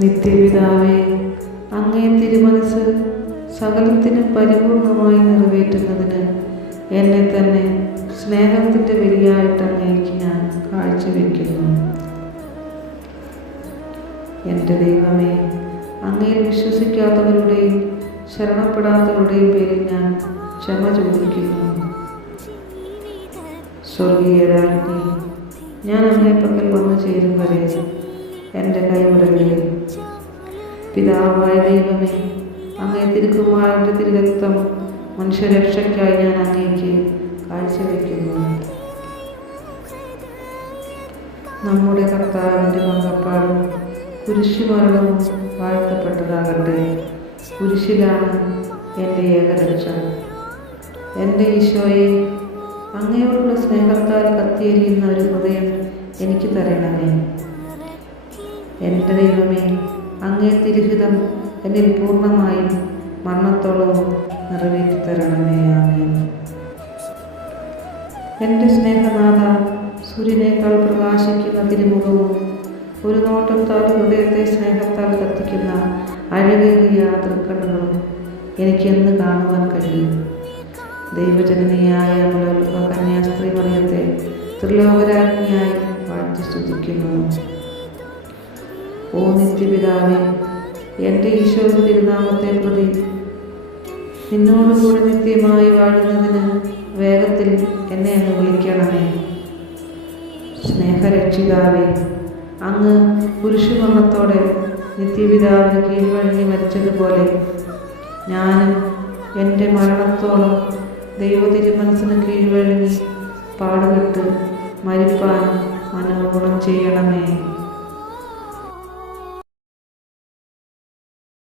നിത്യപിതാവേ, അങ്ങേ തിരുമനസ് സകലത്തിനും പരിപൂർണമായി നിറവേറ്റുന്നതിന് എന്നെ തന്നെ സ്നേഹത്തിൻ്റെ ബലിയായിട്ട് അങ്ങേക്ക് ഞാൻ കാഴ്ചവെക്കുന്നു. എൻ്റെ ദൈവമേ, അങ്ങയിൽ വിശ്വസിക്കാത്തവരുടെയും ശരണപ്പെടാത്തവരുടെയും പേരിൽ ഞാൻ ക്ഷമ ചോദിക്കുന്നു. സ്വർഗീയ രാജ്ഞി, ഞാൻ അങ്ങേ പക്കൽ വന്നു ചേരും വരെ എൻ്റെ കൈമുടകളിൽ പിതാവായ ദൈവമേ, അങ്ങേ തിരുക്കുമാരൻ്റെ തിരുരക്തം മനുഷ്യരക്ഷയ്ക്കായി ഞാൻ അങ്ങേക്ക് കാഴ്ചവെക്കുന്നു. നമ്മുടെ കർത്താവിൻ്റെ പങ്കപ്പാടും കുരിശുമരണവും വാഴ്ത്തപ്പെട്ടതാകട്ടെ. കുരിശിലാണ് എൻ്റെ ഏകരക്ഷ. എൻ്റെ ഈശോയെ, അങ്ങയോടുള്ള സ്നേഹത്താൽ കത്തിയെരിയുന്ന ഒരു ഹൃദയം എനിക്ക് തരണമേ. എൻ്റെ ദൈവമേ, അങ്ങേ തിരുഹിതം എന്നിൽ പൂർണ്ണമായും മരണത്തോളവും നിറവേറ്റി തരണമേ. ആമേൻ. എൻ്റെ സ്നേഹനാഥ, സൂര്യനേക്കാൾ പ്രകാശിക്കുന്ന തിരുമുഖവും ഒരു നോട്ടത്താൽ ഹൃദയത്തെ സ്നേഹത്താൽ കത്തിക്കുന്ന അഴകേറിയ തൃക്കണ്ണുകളും എനിക്കെന്ന് കാണുവാൻ കഴിയും. ദൈവജനനിയായ അമലോത്ഭവ കന്യാസ്ത്രീ മറിയത്തെ ത്രിലോകരാജ്ഞിയായി വാഴ്ത്തി സ്തുതിക്കുന്നു. ഓ നിത്യപിതാവേ, എൻ്റെ ഈശോയുടെ തിരുനാമത്തെ പ്രതി നിന്നോടുകൂടി നിത്യമായി വാഴുന്നതിന് വേഗത്തിൽ എന്നെ അങ്ങ് വിളിക്കണമേ. സ്നേഹരക്ഷിതാവേ, അങ്ങ് കുരിശുമരണത്തോടെ നിത്യപിതാവിന് കീഴ്വഴങ്ങി മരിച്ചതുപോലെ ഞാനും എൻ്റെ മരണത്തോളം ദൈവതിരുമനസ്സിന് കീഴ്വഴങ്ങി പാടുപെട്ട് മരിപ്പാൻ മനോഗുണം ചെയ്യണമേ.